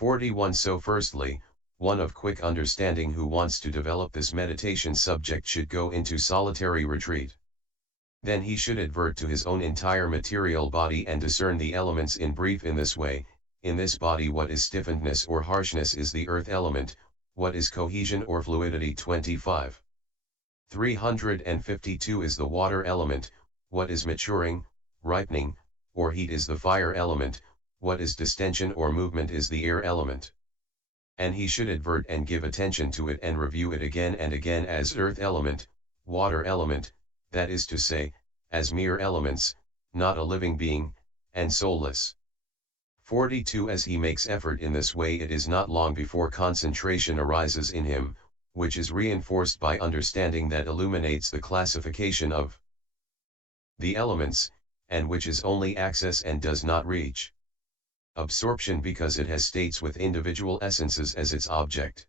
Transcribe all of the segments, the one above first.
41. So firstly, one of quick understanding who wants to develop this meditation subject should go into solitary retreat. Then he should advert to his own entire material body and discern the elements in brief in this way. In this body, what is stiffenedness or harshness is the earth element, what is cohesion or fluidity 25. 352 is the water element, what is maturing, ripening, or heat is the fire element, what is distension or movement is the air element. And he should advert and give attention to it and review it again and again as earth element, water element, that is to say, as mere elements, not a living being, and soulless. 42. As he makes effort in this way, it is not long before concentration arises in him, which is reinforced by understanding that illuminates the classification of the elements, and which is only access and does not reach absorption because it has states with individual essences as its object.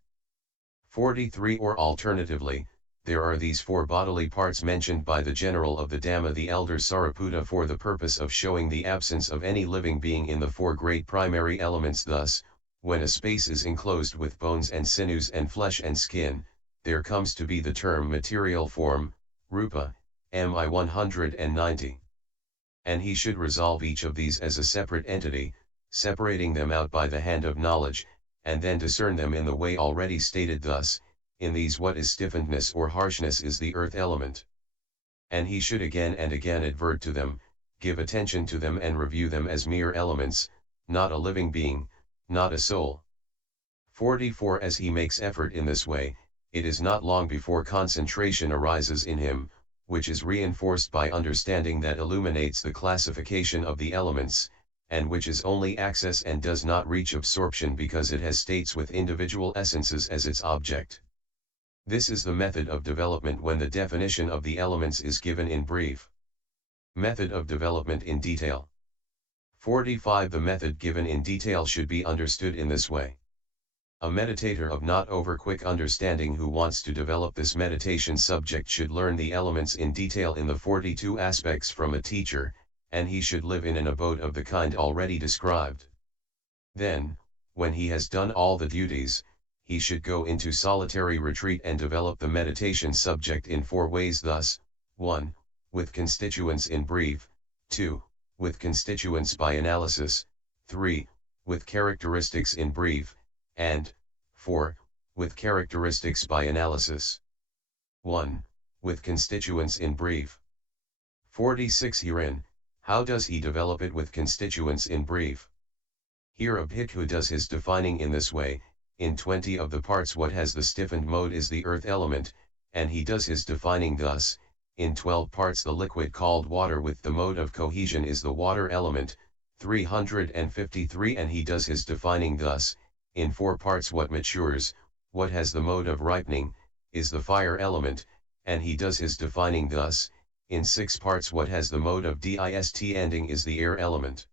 43. Or alternatively, there are these four bodily parts mentioned by the general of the Dhamma, the elder Sariputta, for the purpose of showing the absence of any living being in the four great primary elements. Thus, when a space is enclosed with bones and sinews and flesh and skin, there comes to be the term material form, rupa, mi 190. And he should resolve each of these as a separate entity, separating them out by the hand of knowledge, and then discern them in the way already stated. Thus, in these what is stiffenedness or harshness is the earth element. And he should again and again advert to them, give attention to them and review them as mere elements, not a living being, not a soul. 44. As he makes effort in this way, it is not long before concentration arises in him, which is reinforced by understanding that illuminates the classification of the elements, and which is only access and does not reach absorption because it has states with individual essences as its object. This is the method of development when the definition of the elements is given in brief. Method of development in detail. 45. The method given in detail should be understood in this way. A meditator of not over quick understanding who wants to develop this meditation subject should learn the elements in detail in the 42 aspects from a teacher, and he should live in an abode of the kind already described. Then, when he has done all the duties, he should go into solitary retreat and develop the meditation subject in four ways. Thus, 1. With constituents in brief, 2. With constituents by analysis, 3. With characteristics in brief, and 4. With characteristics by analysis. 1. With constituents in brief. 46. Herein, how does he develop it with constituents in brief? Here a bhikkhu does his defining in this way. In 20 of the parts what has the stiffened mode is the earth element, and he does his defining thus. In 12 parts the liquid called water with the mode of cohesion is the water element, 353, and he does his defining thus. In 4 parts what matures, what has the mode of ripening, is the fire element, and he does his defining thus. In 6 parts what has the mode of dist ending is the air element.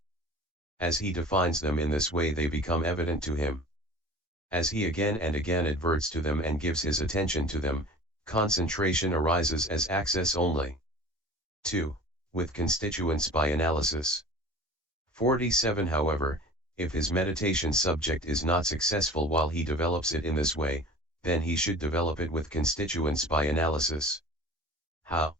As he defines them in this way they become evident to him. As he again and again adverts to them and gives his attention to them, concentration arises as access only. 2. With constituents by analysis. 47. However, if his meditation subject is not successful while he develops it in this way, then he should develop it with constituents by analysis. How?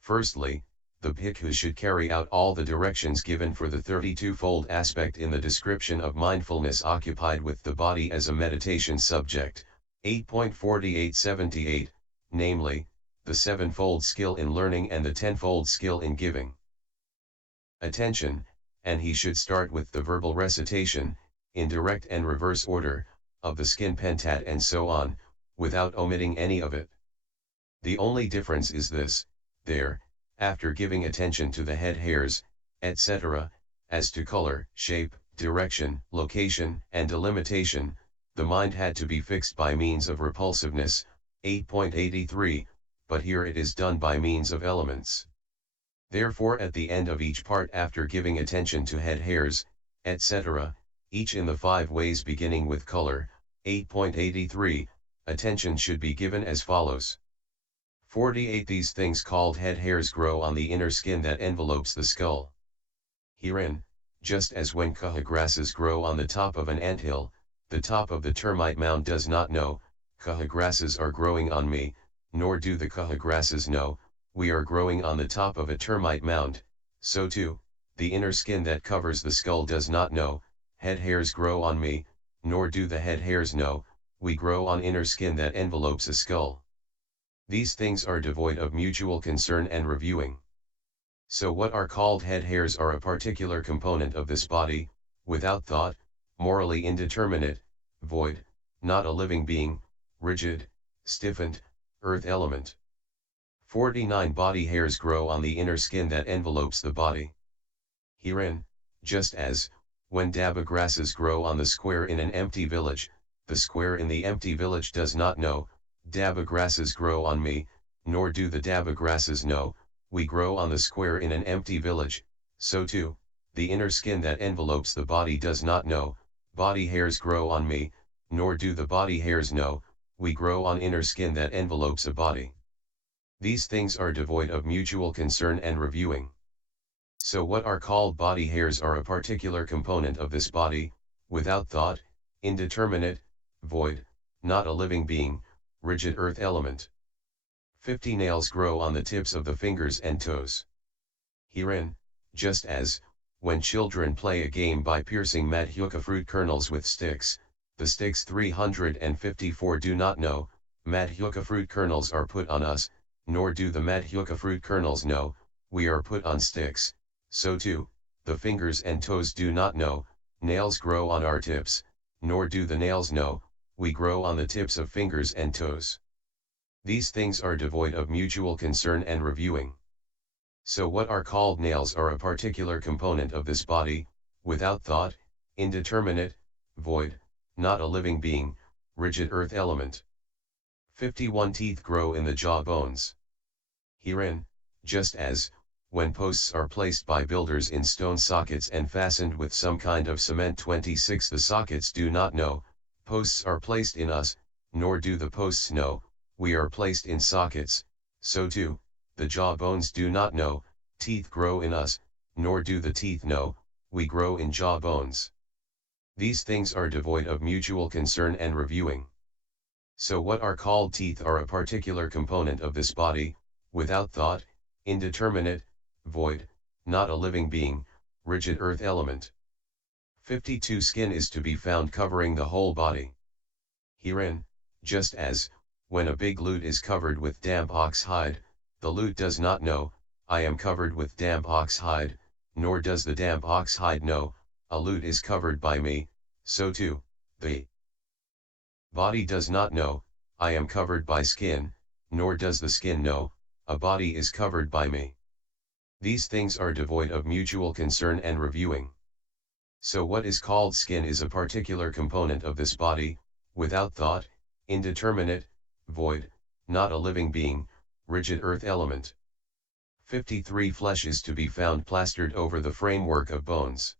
Firstly, the bhikkhu should carry out all the directions given for the 32-fold aspect in the description of mindfulness occupied with the body as a meditation subject, 8.4878, namely, the 7-fold skill in learning and the 10-fold skill in giving attention, and he should start with the verbal recitation, in direct and reverse order, of the skin pentat and so on, without omitting any of it. The only difference is this: there, after giving attention to the head hairs, etc., as to color, shape, direction, location, and delimitation, the mind had to be fixed by means of repulsiveness, 8.83, but here it is done by means of elements. Therefore at the end of each part after giving attention to head hairs, etc., each in the 5 ways beginning with color, 8.83, attention should be given as follows. 48. These things called head hairs grow on the inner skin that envelopes the skull. Herein, just as when kuha grasses grow on the top of an anthill, the top of the termite mound does not know, kuha grasses are growing on me, nor do the kuha grasses know, we are growing on the top of a termite mound, so too, the inner skin that covers the skull does not know, head hairs grow on me, nor do the head hairs know, we grow on inner skin that envelopes a skull. These things are devoid of mutual concern and reviewing. So what are called head hairs are a particular component of this body, without thought, morally indeterminate, void, not a living being, rigid, stiffened, earth element. 49 body hairs grow on the inner skin that envelopes the body. Herein, just as, when daba grasses grow on the square in an empty village, the square in the empty village does not know, daba grasses grow on me, nor do the daba grasses know, we grow on the square in an empty village, so too, the inner skin that envelopes the body does not know, body hairs grow on me, nor do the body hairs know, we grow on inner skin that envelopes a body. These things are devoid of mutual concern and reviewing. So what are called body hairs are a particular component of this body, without thought, indeterminate, void, not a living being, rigid earth element. 50 nails grow on the tips of the fingers and toes. Herein, just as, when children play a game by piercing madhyuka fruit kernels with sticks, the sticks 354 do not know, madhyuka fruit kernels are put on us, nor do the madhyuka fruit kernels know, we are put on sticks, so too, the fingers and toes do not know, nails grow on our tips, nor do the nails know, we grow on the tips of fingers and toes. These things are devoid of mutual concern and reviewing. So what are called nails are a particular component of this body, without thought, indeterminate, void, not a living being, rigid earth element. 51 teeth grow in the jaw bones. Herein, just as, when posts are placed by builders in stone sockets and fastened with some kind of cement 26 the sockets do not know, posts are placed in us, nor do the posts know, we are placed in sockets, so too, the jaw bones do not know, teeth grow in us, nor do the teeth know, we grow in jaw bones. These things are devoid of mutual concern and reviewing. So what are called teeth are a particular component of this body, without thought, indeterminate, void, not a living being, rigid earth element. 52 skin is to be found covering the whole body. Herein, just as, when a big lute is covered with damp ox hide, the lute does not know, I am covered with damp ox hide, nor does the damp ox hide know, a lute is covered by me, so too, the body does not know, I am covered by skin, nor does the skin know, a body is covered by me. These things are devoid of mutual concern and reviewing. So what is called skin is a particular component of this body, without thought, indeterminate, void, not a living being, rigid earth element. 53 flesh is to be found plastered over the framework of bones.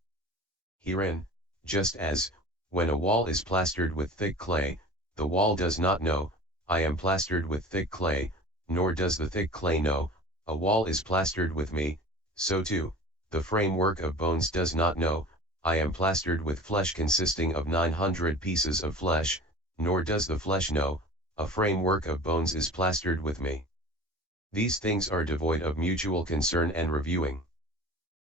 Herein, just as, when a wall is plastered with thick clay, the wall does not know, I am plastered with thick clay, nor does the thick clay know, a wall is plastered with me, so too, the framework of bones does not know, I am plastered with flesh consisting of 900 pieces of flesh, nor does the flesh know, a framework of bones is plastered with me. These things are devoid of mutual concern and reviewing.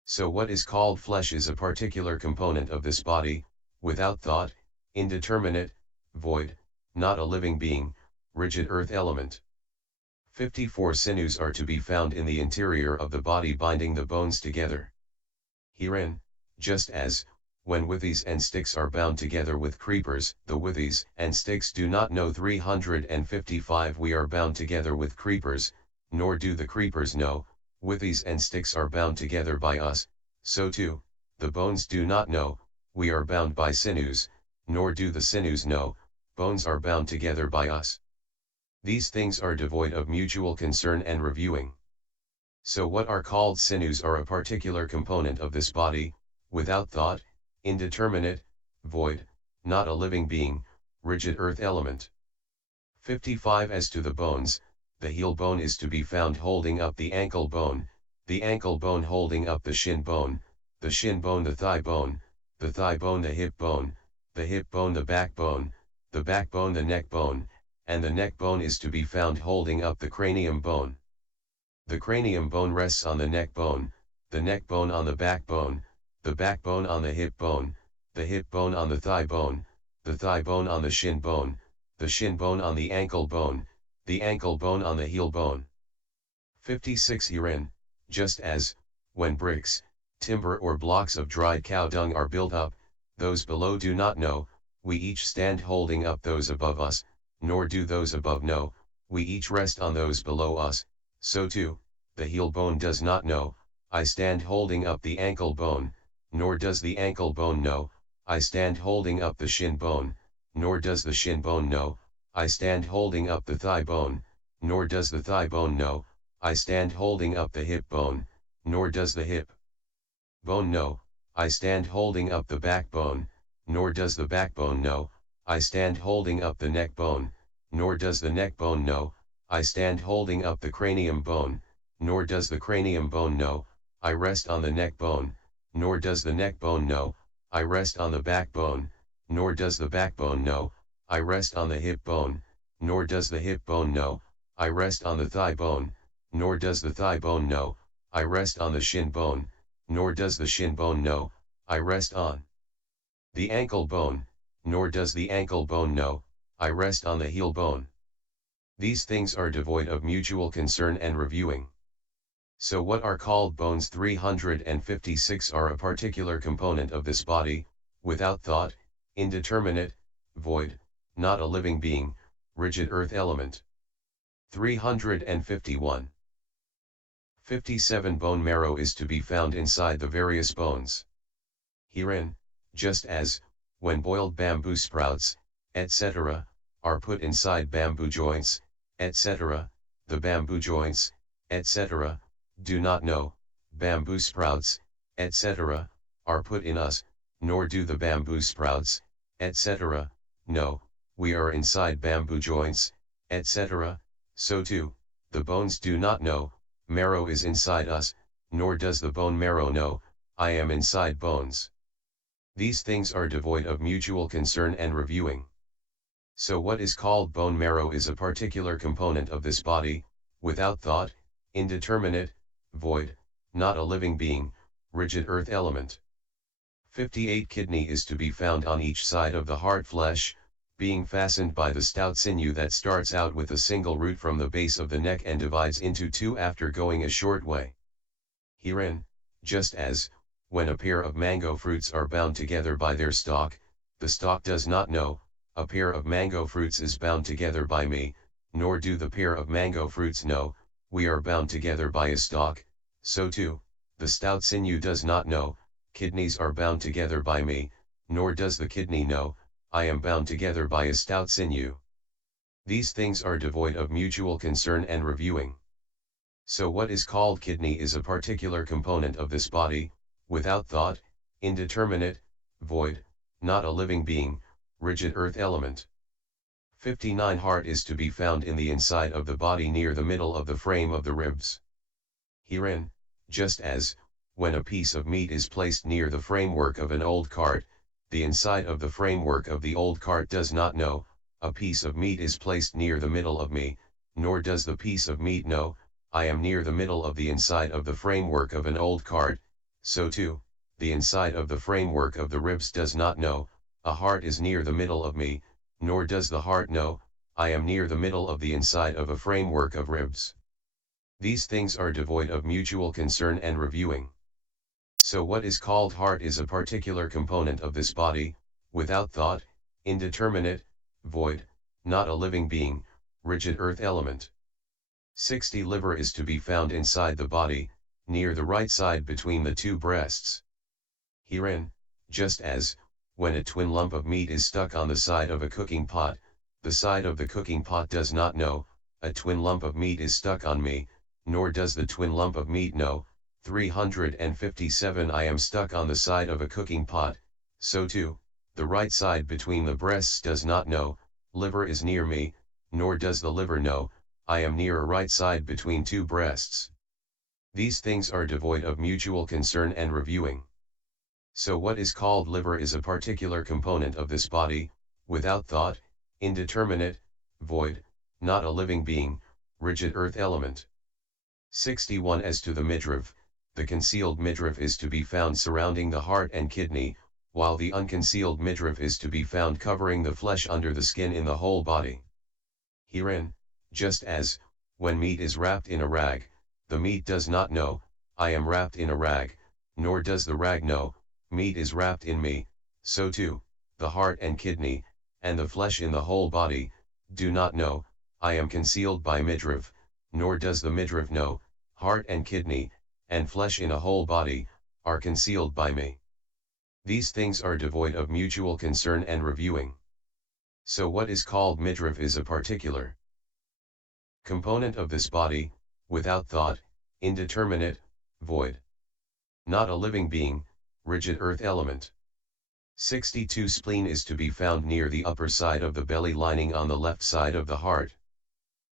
So what is called flesh is a particular component of this body, without thought, indeterminate, void, not a living being, rigid earth element. 54 sinews are to be found in the interior of the body binding the bones together. Herein, just as, when withies and sticks are bound together with creepers, the withies and sticks do not know 355 we are bound together with creepers, nor do the creepers know, withies and sticks are bound together by us, so too, the bones do not know, we are bound by sinews, nor do the sinews know, bones are bound together by us. These things are devoid of mutual concern and reviewing. So what are called sinews are a particular component of this body, without thought, indeterminate, void, not a living being, rigid earth element. 55 As to the bones, the heel bone is to be found holding up the ankle bone holding up the shin bone, the shin bone the thigh bone the hip bone the backbone the neck bone, and the neck bone is to be found holding up the cranium bone. The cranium bone rests on the neck bone on the backbone on the hip bone on the thigh bone on the shin bone on the ankle bone on the heel bone. 56 Herein, just as, when bricks, timber or blocks of dried cow dung are built up, those below do not know, we each stand holding up those above us, nor do those above know, we each rest on those below us, so too, the heel bone does not know, I stand holding up the ankle bone, nor does the ankle bone know, I stand holding up the shin bone, nor does the shin bone know, I stand holding up the thigh bone, nor does the thigh bone know, I stand holding up the hip bone, nor does the hip bone know, I stand holding up the backbone, nor does the backbone know, I stand holding up the neck bone, nor does the neck bone know, I stand holding up the cranium bone, nor does the cranium bone know, I rest on the neck bone, nor does the neck bone know, I rest on the backbone, nor does the backbone know, I rest on the hip bone, nor does the hip bone know, I rest on the thigh bone, nor does the thigh bone know, I rest on the shin bone, nor does the shin bone know, I rest on the ankle bone, nor does the ankle bone know, I rest on the heel bone. These things are devoid of mutual concern and reviewing. So what are called bones 356 are a particular component of this body, without thought, indeterminate, void, not a living being, rigid earth element. 351. 57 Bone marrow is to be found inside the various bones. Herein, just as, when boiled bamboo sprouts, etc., are put inside bamboo joints, etc., the bamboo joints, etc., do not know, bamboo sprouts, etc., are put in us, nor do the bamboo sprouts, etc., know, we are inside bamboo joints, etc., so too, the bones do not know, marrow is inside us, nor does the bone marrow know, I am inside bones. These things are devoid of mutual concern and reviewing. So what is called bone marrow is a particular component of this body, without thought, indeterminate, void, not a living being, rigid earth element. 58 Kidney is to be found on each side of the heart flesh, being fastened by the stout sinew that starts out with a single root from the base of the neck and divides into two after going a short way. Herein, just as, when a pair of mango fruits are bound together by their stalk, the stalk does not know, a pair of mango fruits is bound together by me, nor do the pair of mango fruits know, we are bound together by a stalk, so too, the stout sinew does not know, kidneys are bound together by me, nor does the kidney know, I am bound together by a stout sinew. These things are devoid of mutual concern and reviewing. So what is called kidney is a particular component of this body, without thought, indeterminate, void, not a living being, rigid earth element. 59 Heart is to be found in the inside of the body near the middle of the frame of the ribs. Herein, just as, when a piece of meat is placed near the framework of an old cart, the inside of the framework of the old cart does not know, a piece of meat is placed near the middle of me, nor does the piece of meat know, I am near the middle of the inside of the framework of an old cart, so too, the inside of the framework of the ribs does not know, a heart is near the middle of me, nor does the heart know, I am near the middle of the inside of a framework of ribs. These things are devoid of mutual concern and reviewing. So what is called heart is a particular component of this body, without thought, indeterminate, void, not a living being, rigid earth element. 60 Liver is to be found inside the body, near the right side between the two breasts. Herein, just as, when a twin lump of meat is stuck on the side of a cooking pot, the side of the cooking pot does not know, a twin lump of meat is stuck on me, nor does the twin lump of meat know, 357 I am stuck on the side of a cooking pot, so too, the right side between the breasts does not know, liver is near me, nor does the liver know, I am near a right side between two breasts. These things are devoid of mutual concern and reviewing. So what is called liver is a particular component of this body, without thought, indeterminate, void, not a living being, rigid earth element. 61. As to the midriff, the concealed midriff is to be found surrounding the heart and kidney, while the unconcealed midriff is to be found covering the flesh under the skin in the whole body. Herein, just as, when meat is wrapped in a rag, the meat does not know, I am wrapped in a rag, nor does the rag know, meat is wrapped in me, so too, the heart and kidney, and the flesh in the whole body, do not know, I am concealed by midriff, nor does the midriff know, heart and kidney, and flesh in a whole body, are concealed by me. These things are devoid of mutual concern and reviewing. So what is called midriff is a particular component of this body, without thought, indeterminate, void. Not a living being, rigid earth element. 62. Spleen is to be found near the upper side of the belly lining on the left side of the heart.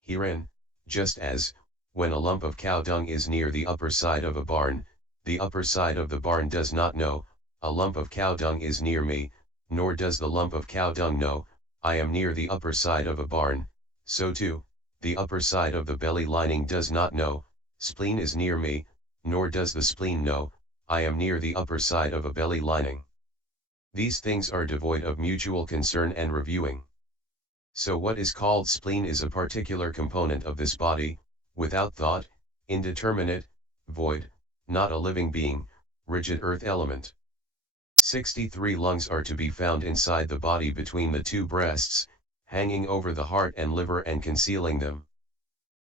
Herein, just as, when a lump of cow dung is near the upper side of a barn, the upper side of the barn does not know, a lump of cow dung is near me, nor does the lump of cow dung know, I am near the upper side of a barn, so too, the upper side of the belly lining does not know, spleen is near me, nor does the spleen know, I am near the upper side of a belly lining. These things are devoid of mutual concern and reviewing. So what is called spleen is a particular component of this body, without thought, indeterminate, void, not a living being, rigid earth element. 63. Lungs are to be found inside the body between the two breasts, hanging over the heart and liver and concealing them.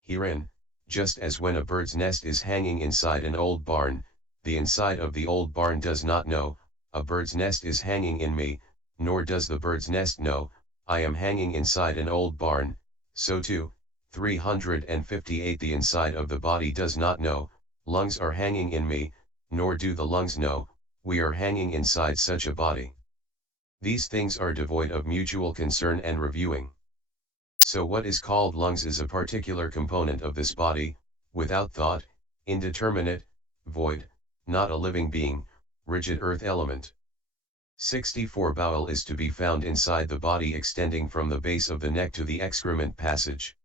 Herein, just as when a bird's nest is hanging inside an old barn, the inside of the old barn does not know, a bird's nest is hanging in me, nor does the bird's nest know, I am hanging inside an old barn, so too, 358. The inside of the body does not know, lungs are hanging in me, nor do the lungs know, we are hanging inside such a body. These things are devoid of mutual concern and reviewing. So what is called lungs is a particular component of this body, without thought, indeterminate, void, not a living being, rigid earth element. 64. Bowel is to be found inside the body extending from the base of the neck to the excrement passage.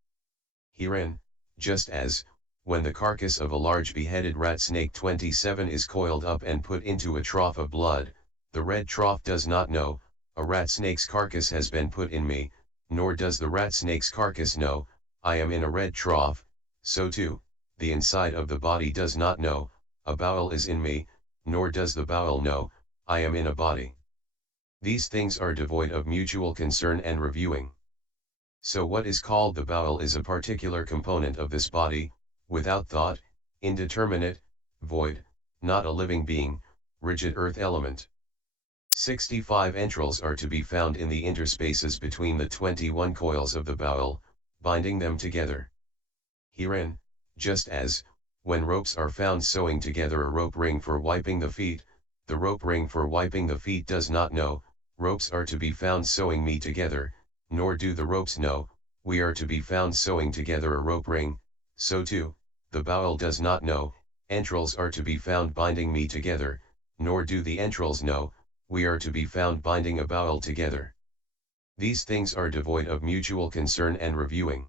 Herein, just as, when the carcass of a large beheaded rat snake 27 is coiled up and put into a trough of blood, the red trough does not know, a rat snake's carcass has been put in me, nor does the rat snake's carcass know, I am in a red trough, so too, the inside of the body does not know, a bowel is in me, nor does the bowel know, I am in a body. These things are devoid of mutual concern and reviewing. So what is called the bowel is a particular component of this body, without thought, indeterminate, void, not a living being, rigid earth element. 65. Entrails are to be found in the interspaces between the 21 coils of the bowel, binding them together. Herein, just as, when ropes are found sewing together a rope ring for wiping the feet, the rope ring for wiping the feet does not know, ropes are to be found sewing me together, nor do the ropes know, we are to be found sewing together a rope ring, so too, the bowel does not know, entrails are to be found binding me together, nor do the entrails know, we are to be found binding a bowel together. These things are devoid of mutual concern and reviewing.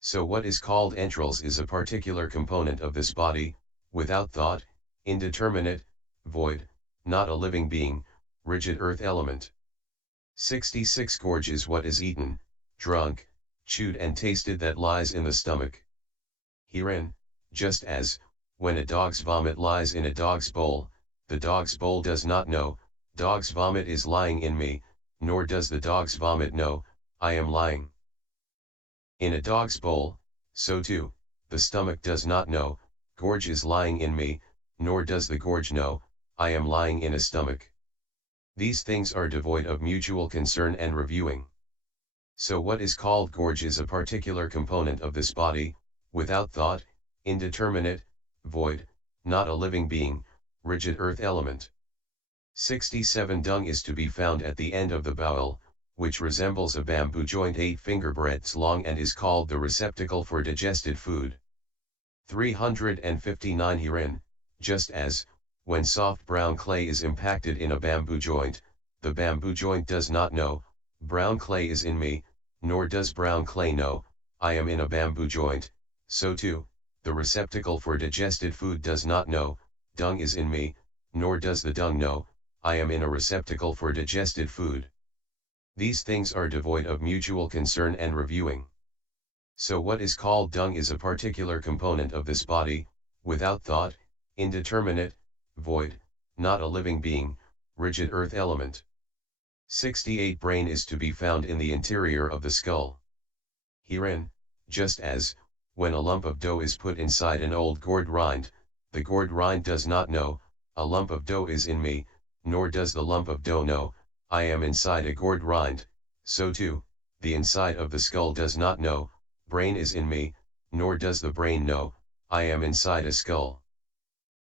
So what is called entrails is a particular component of this body, without thought, indeterminate, void, not a living being, rigid earth element. 66. Gorge is what is eaten, drunk, chewed and tasted that lies in the stomach. Herein, just as, when a dog's vomit lies in a dog's bowl, the dog's bowl does not know, dog's vomit is lying in me, nor does the dog's vomit know, I am lying in a dog's bowl, so too, the stomach does not know, gorge is lying in me, nor does the gorge know, I am lying in a stomach. These things are devoid of mutual concern and reviewing. So what is called gorge is a particular component of this body, without thought, indeterminate, void, not a living being, rigid earth element. 67. Dung is to be found at the end of the bowel, which resembles a bamboo joint 8 finger breadths long and is called the receptacle for digested food. 359. Herein, just as, When soft brown clay is impacted in a bamboo joint, the bamboo joint does not know, brown clay is in me, nor does brown clay know, I am in a bamboo joint. So too, the receptacle for digested food does not know, dung is in me, nor does the dung know, I am in a receptacle for digested food. These things are devoid of mutual concern and reviewing. So what is called dung is a particular component of this body, without thought, indeterminate, void, not a living being, rigid earth element. 68 Brain is to be found in the interior of the skull. Herein, just as, when a lump of dough is put inside an old gourd rind, the gourd rind does not know, a lump of dough is in me, nor does the lump of dough know, I am inside a gourd rind, so too, the inside of the skull does not know, brain is in me, nor does the brain know, I am inside a skull.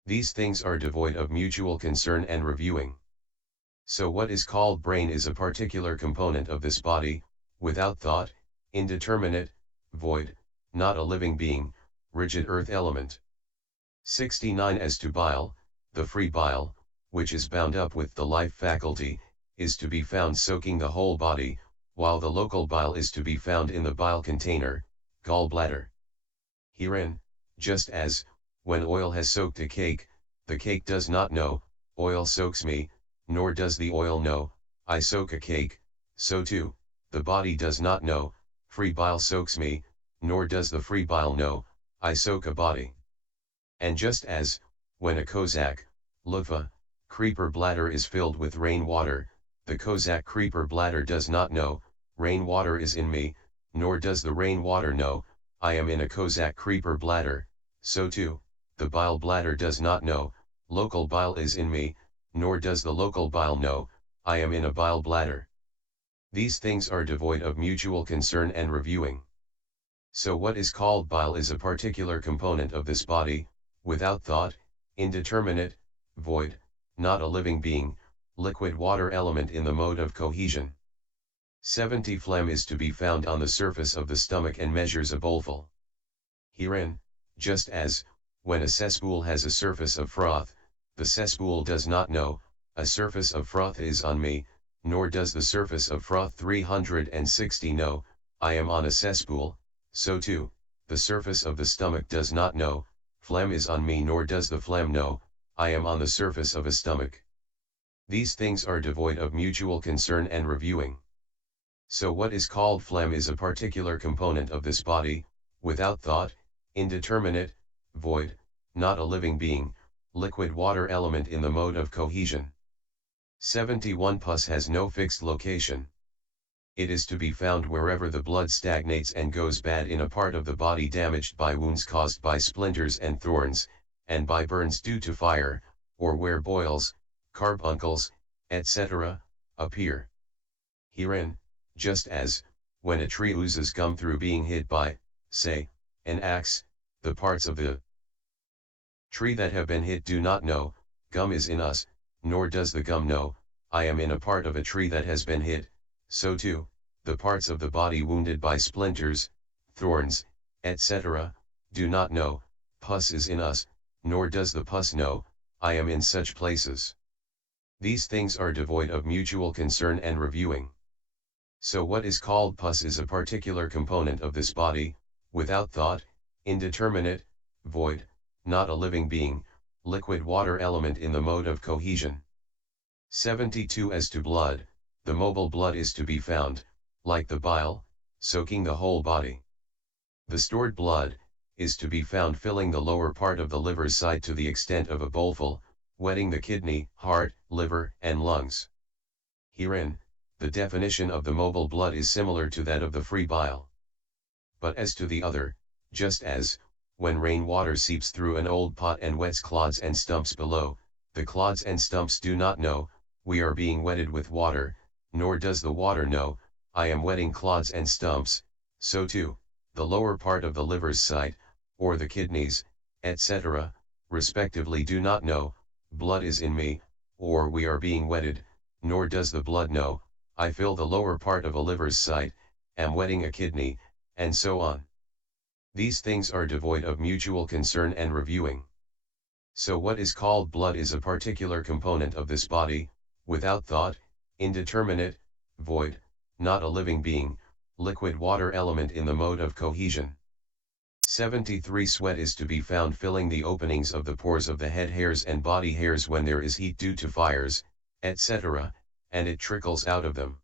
These things are devoid of mutual concern and reviewing. So what is called brain is a particular component of this body, without thought, indeterminate, void, not a living being, rigid earth element. 69 As to bile, the free bile, which is bound up with the life faculty, is to be found soaking the whole body, while the local bile is to be found in the bile container, gallbladder. Herein, just as, when oil has soaked a cake, the cake does not know, oil soaks me, nor does the oil know, I soak a cake, so too, the body does not know, free bile soaks me, nor does the free bile know, I soak a body. And just as, when a Kozak, loofah, creeper bladder is filled with rainwater, the Kozak creeper bladder does not know, rainwater is in me, nor does the rainwater know, I am in a Kozak creeper bladder, so too, the bile bladder does not know, local bile is in me, nor does the local bile know, I am in a bile bladder. These things are devoid of mutual concern and reviewing. So what is called bile is a particular component of this body, without thought, indeterminate, void, not a living being, liquid water element in the mode of cohesion. 70 Phlegm is to be found on the surface of the stomach and measures a bowlful. Herein, just as, when a cesspool has a surface of froth, the cesspool does not know, a surface of froth is on me, nor does the surface of froth 360 know, I am on a cesspool, so too, the surface of the stomach does not know, phlegm is on me nor does the phlegm know, I am on the surface of a stomach. These things are devoid of mutual concern and reviewing. So what is called phlegm is a particular component of this body, without thought, indeterminate, void, not a living being, liquid water element in the mode of cohesion. 71 Pus has no fixed location. It is to be found wherever the blood stagnates and goes bad in a part of the body damaged by wounds caused by splinters and thorns, and by burns due to fire, or where boils, carbuncles, etc., appear. Herein, just as, when a tree oozes gum through being hit by, say, an axe, the parts of the tree that have been hit do not know, gum is in us, nor does the gum know, I am in a part of a tree that has been hit, so too, the parts of the body wounded by splinters, thorns, etc., do not know, pus is in us, nor does the pus know, I am in such places. These things are devoid of mutual concern and reviewing. So what is called pus is a particular component of this body, without thought, indeterminate, void, not a living being, liquid water element in the mode of cohesion. 72 As to blood, the mobile blood is to be found, like the bile, soaking the whole body. The stored blood is to be found filling the lower part of the liver's side to the extent of a bowlful, wetting the kidney, heart, liver, and lungs. Herein, the definition of the mobile blood is similar to that of the free bile. But as to the other, just as, when rainwater seeps through an old pot and wets clods and stumps below, the clods and stumps do not know, we are being wetted with water, nor does the water know, I am wetting clods and stumps, so too, the lower part of the liver's side, or the kidneys, etc., respectively do not know, blood is in me, or we are being wetted, nor does the blood know, I fill the lower part of a liver's side, am wetting a kidney, and so on. These things are devoid of mutual concern and reviewing. So what is called blood is a particular component of this body, without thought, indeterminate, void, not a living being, liquid water element in the mode of cohesion. 73 Sweat is to be found filling the openings of the pores of the head hairs and body hairs when there is heat due to fires, etc., and it trickles out of them.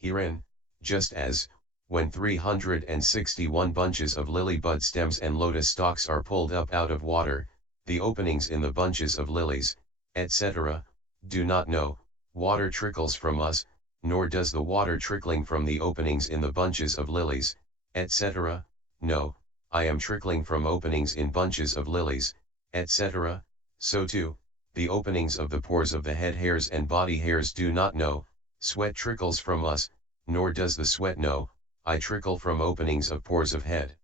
Herein, just as, when 361 bunches of lily bud stems and lotus stalks are pulled up out of water, the openings in the bunches of lilies, etc., do not know, water trickles from us, nor does the water trickling from the openings in the bunches of lilies, etc., know, I am trickling from openings in bunches of lilies, etc., so too, the openings of the pores of the head hairs and body hairs do not know, sweat trickles from us, nor does the sweat know, I trickle from openings of pores of head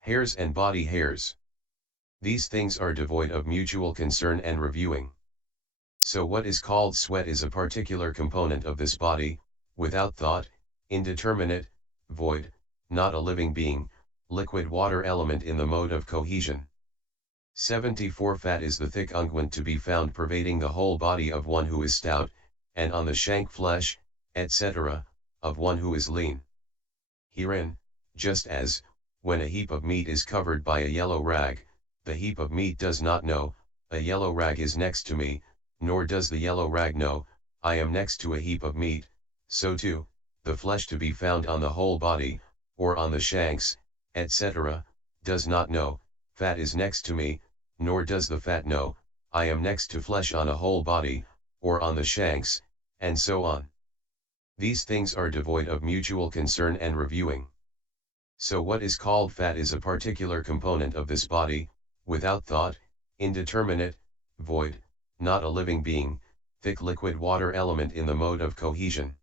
hairs and body hairs. These things are devoid of mutual concern and reviewing. So what is called sweat is a particular component of this body, without thought, indeterminate, void, not a living being, liquid water element in the mode of cohesion. 74 Fat is the thick unguent to be found pervading the whole body of one who is stout, and on the shank flesh, etc., of one who is lean. Herein, just as, when a heap of meat is covered by a yellow rag, the heap of meat does not know, a yellow rag is next to me, nor does the yellow rag know, I am next to a heap of meat, so too, the flesh to be found on the whole body, or on the shanks, etc., does not know, fat is next to me, nor does the fat know, I am next to flesh on a whole body, or on the shanks, and so on. These things are devoid of mutual concern and reviewing. So what is called fat is a particular component of this body, without thought, indeterminate, void, not a living being, thick liquid water element in the mode of cohesion.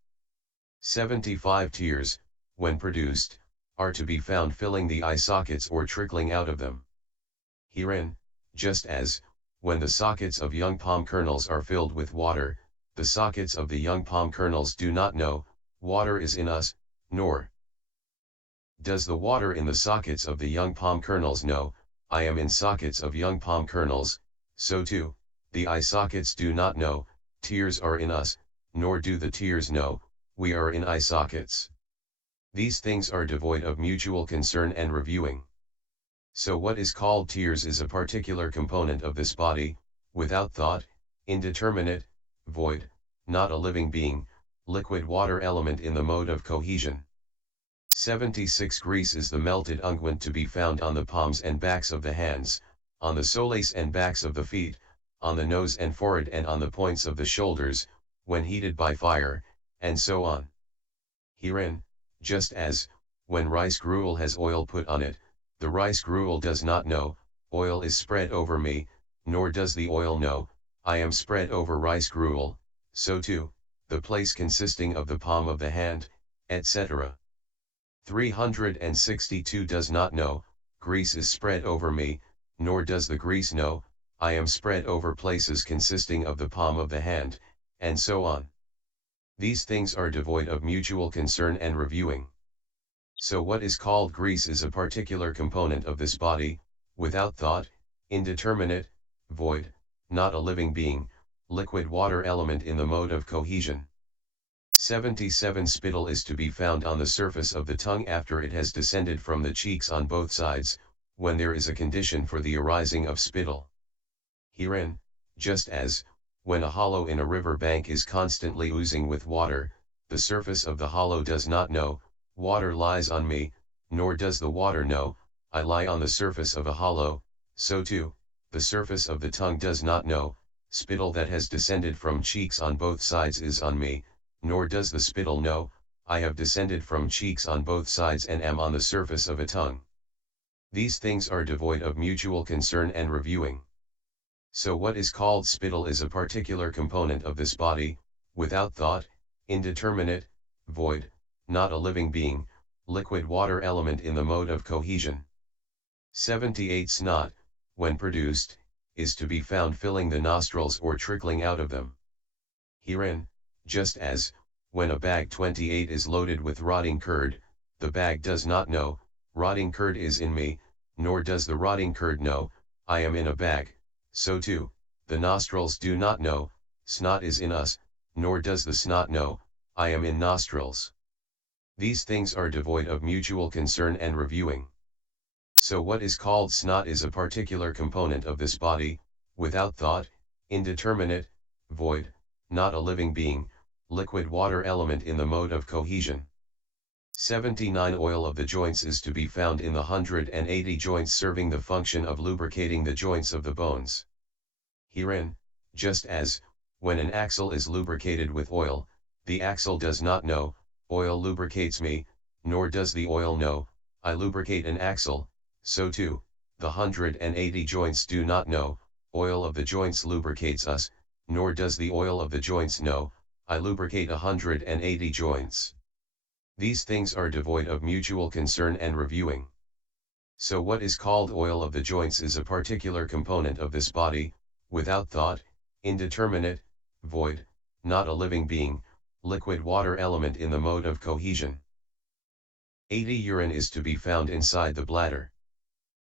75 Tears, when produced, are to be found filling the eye sockets or trickling out of them. Herein, just as, when the sockets of young palm kernels are filled with water, the sockets of the young palm kernels do not know, water is in us, nor does the water in the sockets of the young palm kernels know, I am in sockets of young palm kernels, so too, the eye sockets do not know, tears are in us, nor do the tears know, we are in eye sockets. These things are devoid of mutual concern and reviewing. So what is called tears is a particular component of this body, without thought, indeterminate, void, not a living being, liquid water element in the mode of cohesion. 76 Grease is the melted unguent to be found on the palms and backs of the hands, on the soles and backs of the feet, on the nose and forehead and on the points of the shoulders, when heated by fire, and so on. Herein, just as, when rice gruel has oil put on it, the rice gruel does not know, oil is spread over me, nor does the oil know, I am spread over rice gruel, so too, the place consisting of the palm of the hand, etc. 362 does not know, grease is spread over me, nor does the grease know, I am spread over places consisting of the palm of the hand, and so on. These things are devoid of mutual concern and reviewing. So what is called grease is a particular component of this body, without thought, indeterminate, void, not a living being, liquid water element in the mode of cohesion. 77 Spittle is to be found on the surface of the tongue after it has descended from the cheeks on both sides, when there is a condition for the arising of spittle. Herein, just as, when a hollow in a river bank is constantly oozing with water, the surface of the hollow does not know, water lies on me, nor does the water know, I lie on the surface of a hollow, so too, the surface of the tongue does not know, spittle that has descended from cheeks on both sides is on me, nor does the spittle know, I have descended from cheeks on both sides and am on the surface of a tongue. These things are devoid of mutual concern and reviewing. So what is called spittle is a particular component of this body, without thought, indeterminate, void, not a living being, liquid water element in the mode of cohesion. 78 Snot, when produced, is to be found filling the nostrils or trickling out of them. Herein, just as, when a bag 28 is loaded with rotting curd, the bag does not know, rotting curd is in me, nor does the rotting curd know, I am in a bag, So too, the nostrils do not know, snot is in us, nor does the snot know, I am in nostrils. These things are devoid of mutual concern and reviewing. So what is called snot is a particular component of this body, without thought, indeterminate, void, not a living being, liquid water element in the mode of cohesion. 79 Oil of the joints is to be found in the 180 joints serving the function of lubricating the joints of the bones. Herein, just as, when an axle is lubricated with oil, the axle does not know, oil lubricates me, nor does the oil know, I lubricate an axle, so too, the 180 joints do not know, oil of the joints lubricates us, nor does the oil of the joints know, I lubricate 180 joints. These things are devoid of mutual concern and reviewing. So what is called oil of the joints is a particular component of this body, without thought, indeterminate, void, not a living being, liquid water element in the mode of cohesion. 80 Urine is to be found inside the bladder.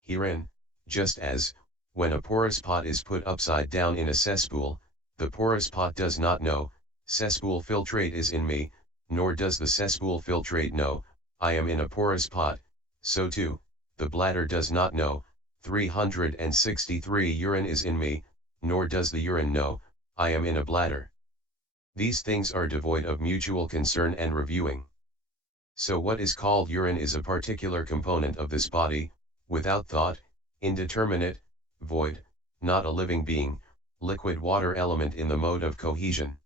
Herein, just as, when a porous pot is put upside down in a cesspool, the porous pot does not know, cesspool filtrate is in me, nor does the cesspool filtrate know, I am in a porous pot, so too, the bladder does not know, 363 urine is in me, nor does the urine know, I am in a bladder. These things are devoid of mutual concern and reviewing. So what is called urine is a particular component of this body, without thought, indeterminate, void, not a living being, liquid water element in the mode of cohesion.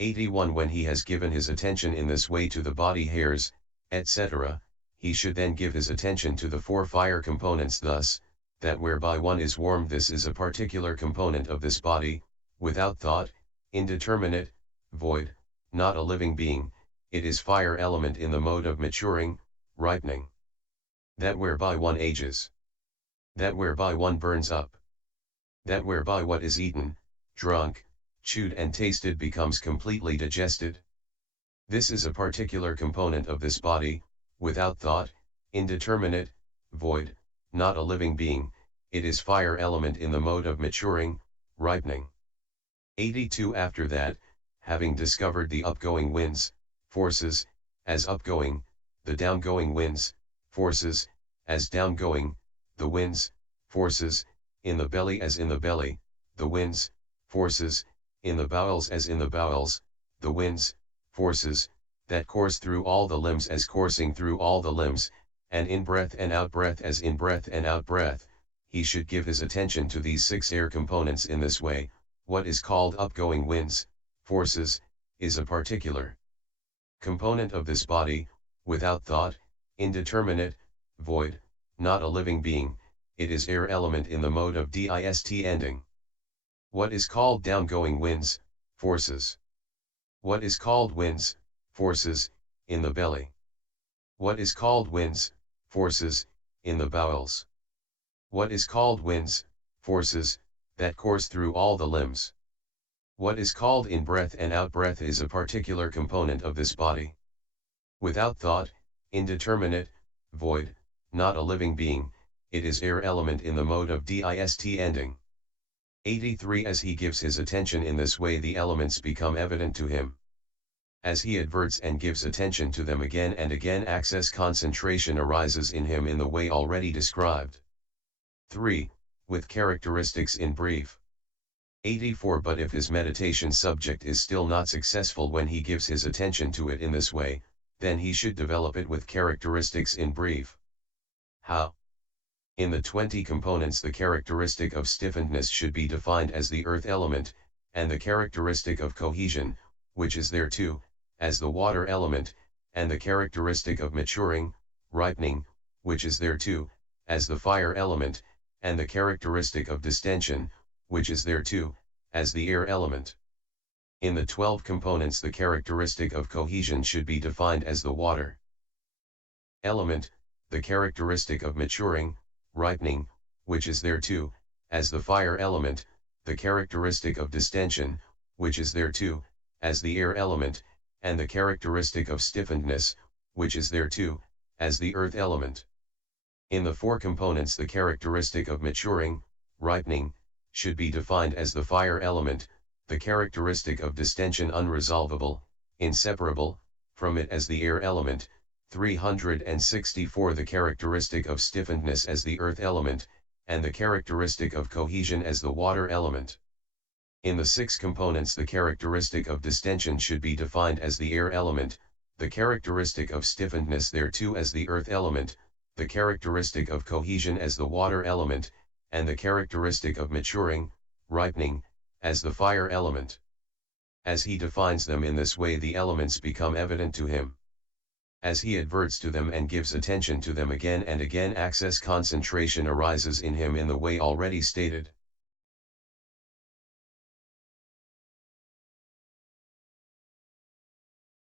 81 When he has given his attention in this way to the body hairs, etc., he should then give his attention to the 4 fire components thus, that whereby one is warmed this is a particular component of this body, without thought, indeterminate, void, not a living being, it is fire element in the mode of maturing, ripening. That whereby one ages. That whereby one burns up. That whereby what is eaten, drunk, chewed and tasted becomes completely digested. This is a particular component of this body, without thought, indeterminate, void, not a living being, it is fire element in the mode of maturing, ripening. 82 After that, having discovered the upgoing winds, forces, as upgoing, the downgoing winds, forces, as downgoing, the winds, forces, in the belly as in the belly, the winds, forces, in the bowels as in the bowels, the winds, forces, that course through all the limbs as coursing through all the limbs, and in breath and out breath as in breath and out breath, he should give his attention to these 6 air components in this way. What is called upgoing winds, forces, is a particular component of this body, without thought, indeterminate, void, not a living being, it is air element in the mode of dist ending. What is called downgoing winds, forces? What is called winds, forces, in the belly? What is called winds, forces, in the bowels? What is called winds, forces, that course through all the limbs? What is called in breath and out breath is a particular component of this body. Without thought, indeterminate, void, not a living being, it is air element in the mode of dist ending. 83 As he gives his attention in this way the elements become evident to him. As he adverts and gives attention to them again and again access concentration arises in him in the way already described. 3. With characteristics in brief. 84 But if his meditation subject is still not successful when he gives his attention to it in this way, then he should develop it with characteristics in brief. How? In the 20 components the characteristic of stiffenedness should be defined as the earth element, and the characteristic of cohesion, which is there too, as the water element, and the characteristic of maturing, ripening, which is there too, as the fire element, and the characteristic of distension, which is there too, as the air element. In the 12 components the characteristic of cohesion should be defined as the water element, the characteristic of maturing, ripening, which is there too, as the fire element, the characteristic of distension, which is there too, as the air element, and the characteristic of stiffenedness, which is there too, as the earth element. In the 4 components the characteristic of maturing, ripening, should be defined as the fire element, the characteristic of distension unresolvable, inseparable, from it as the air element, 364 the characteristic of stiffenedness as the earth element, and the characteristic of cohesion as the water element. In the 6 components the characteristic of distension should be defined as the air element, the characteristic of stiffenedness thereto as the earth element, the characteristic of cohesion as the water element, and the characteristic of maturing, ripening, as the fire element. As he defines them in this way the elements become evident to him. As he adverts to them and gives attention to them again and again access concentration arises in him in the way already stated.